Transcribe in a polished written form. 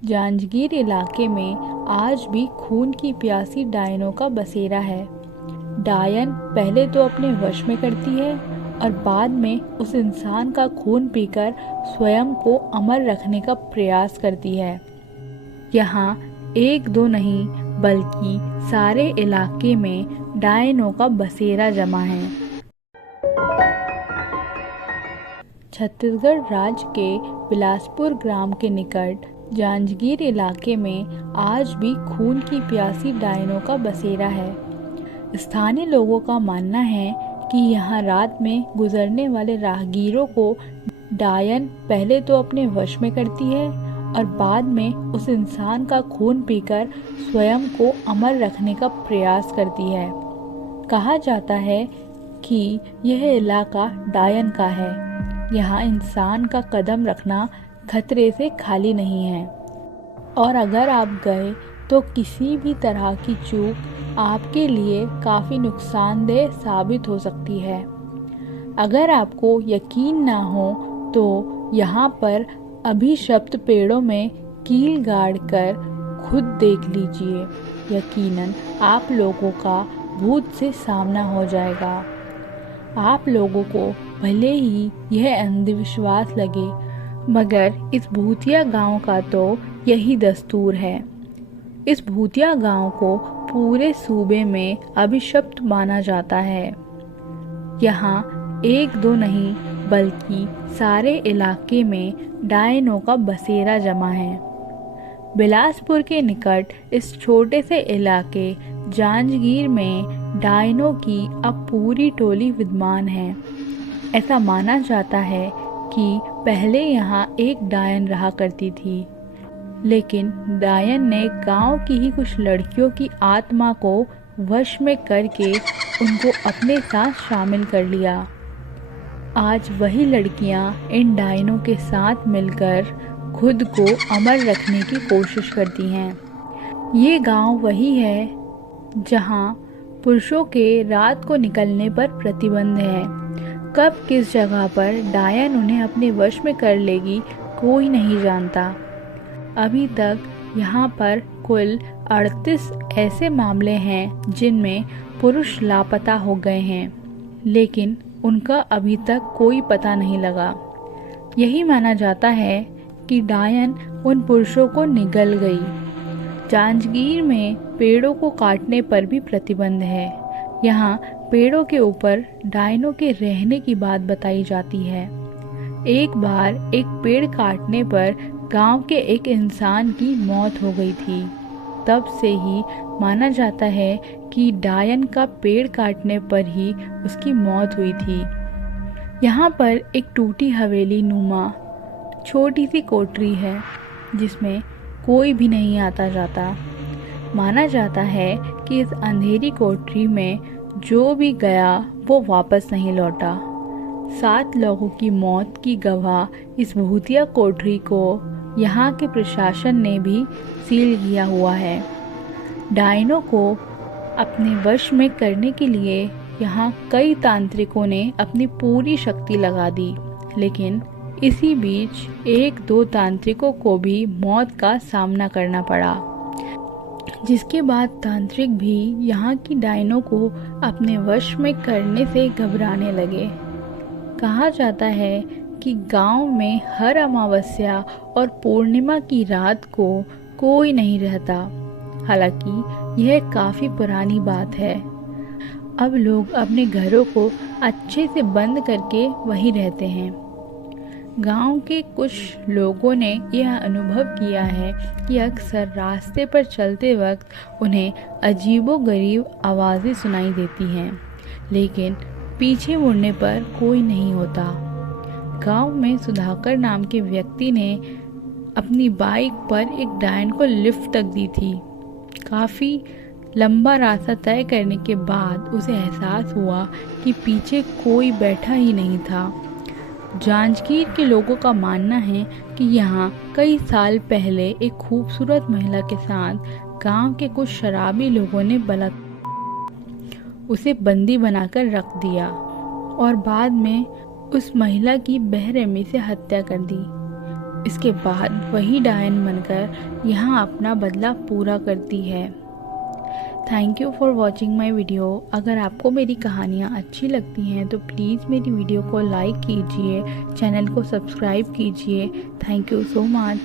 जांजगीर इलाके में आज भी खून की प्यासी डायनों का बसेरा है। डायन पहले तो अपने वश में करती है और बाद में उस इंसान का खून पीकर स्वयं को अमर रखने का प्रयास करती है। यहाँ एक दो नहीं बल्कि सारे इलाके में डायनों का बसेरा जमा है। छत्तीसगढ़ राज्य के बिलासपुर ग्राम के निकट जांजगीर इलाके में आज भी खून की प्यासी डायनों का बसेरा है। स्थानीय लोगों का मानना है कि यहाँ रात में गुजरने वाले राहगीरों को डायन पहले तो अपने वश में करती है और बाद में उस इंसान का खून पीकर स्वयं को अमर रखने का प्रयास करती है। कहा जाता है कि यह इलाका डायन का है। यहाँ इंसान का कदम रखना खतरे से खाली नहीं है और अगर आप गए तो किसी भी तरह की चूक आपके लिए काफ़ी नुकसानदेह साबित हो सकती है। अगर आपको यकीन ना हो तो यहाँ पर अभिशप्त पेड़ों में कील गाड़ कर खुद देख लीजिए। यकीनन आप लोगों का भूत से सामना हो जाएगा। आप लोगों को भले ही यह अंधविश्वास लगे, मगर इस भूतिया गांव का तो यही दस्तूर है। इस भूतिया गांव को पूरे सूबे में अभिशप्त माना जाता है। यहाँ एक दो नहीं बल्कि सारे इलाके में डायनों का बसेरा जमा है। बिलासपुर के निकट इस छोटे से इलाके जांजगीर में डायनों की अब पूरी टोली विद्यमान है। ऐसा माना जाता है कि पहले यहाँ एक डायन रहा करती थी, लेकिन डायन ने गांव की ही कुछ लड़कियों की आत्मा को वश में करके उनको अपने साथ शामिल कर लिया। आज वही लड़कियां इन डायनों के साथ मिलकर खुद को अमर रखने की कोशिश करती हैं। ये गांव वही है जहां पुरुषों के रात को निकलने पर प्रतिबंध है। कब किस जगह पर डायन उन्हें अपने वश में कर लेगी कोई नहीं जानता। अभी तक यहाँ पर कुल 38 ऐसे मामले हैं जिनमें पुरुष लापता हो गए हैं, लेकिन उनका अभी तक कोई पता नहीं लगा। यही माना जाता है कि डायन उन पुरुषों को निगल गई। जांजगीर में पेड़ों को काटने पर भी प्रतिबंध है। यहाँ पेड़ों के ऊपर डायनों के रहने की बात बताई जाती है। एक बार एक पेड़ काटने पर गांव के एक इंसान की मौत हो गई थी। तब से ही माना जाता है कि डायन का पेड़ काटने पर ही उसकी मौत हुई थी। यहाँ पर एक टूटी हवेली नुमा छोटी सी कोठरी है जिसमें कोई भी नहीं आता जाता। माना जाता है कि इस अंधेरी कोठरी में जो भी गया वो वापस नहीं लौटा। 7 लोगों की मौत की गवाह इस भूतिया कोठरी को यहाँ के प्रशासन ने भी सील किया हुआ है। डायनों को अपने वश में करने के लिए यहाँ कई तांत्रिकों ने अपनी पूरी शक्ति लगा दी, लेकिन इसी बीच एक दो तांत्रिकों को भी मौत का सामना करना पड़ा, जिसके बाद तांत्रिक भी यहाँ की डायनों को अपने वश में करने से घबराने लगे। कहा जाता है कि गांव में हर अमावस्या और पूर्णिमा की रात को कोई नहीं रहता। हालांकि यह काफ़ी पुरानी बात है। अब लोग अपने घरों को अच्छे से बंद करके वहीं रहते हैं। गांव के कुछ लोगों ने यह अनुभव किया है कि अक्सर रास्ते पर चलते वक्त उन्हें अजीबोगरीब आवाज़ें सुनाई देती हैं, लेकिन पीछे मुड़ने पर कोई नहीं होता। गांव में सुधाकर नाम के व्यक्ति ने अपनी बाइक पर एक डायन को लिफ्ट तक दी थी। काफ़ी लंबा रास्ता तय करने के बाद उसे एहसास हुआ कि पीछे कोई बैठा ही नहीं था। जांजगीर के लोगों का मानना है कि यहाँ कई साल पहले एक खूबसूरत महिला के साथ गांव के कुछ शराबी लोगों ने उसे बंदी बनाकर रख दिया और बाद में उस महिला की बेरहमी से हत्या कर दी। इसके बाद वही डायन बनकर यहाँ अपना बदला पूरा करती है। Thank you for watching my video. अगर आपको मेरी कहानियाँ अच्छी लगती हैं तो प्लीज़ मेरी वीडियो को लाइक कीजिए, चैनल को सब्सक्राइब कीजिए। Thank you so much.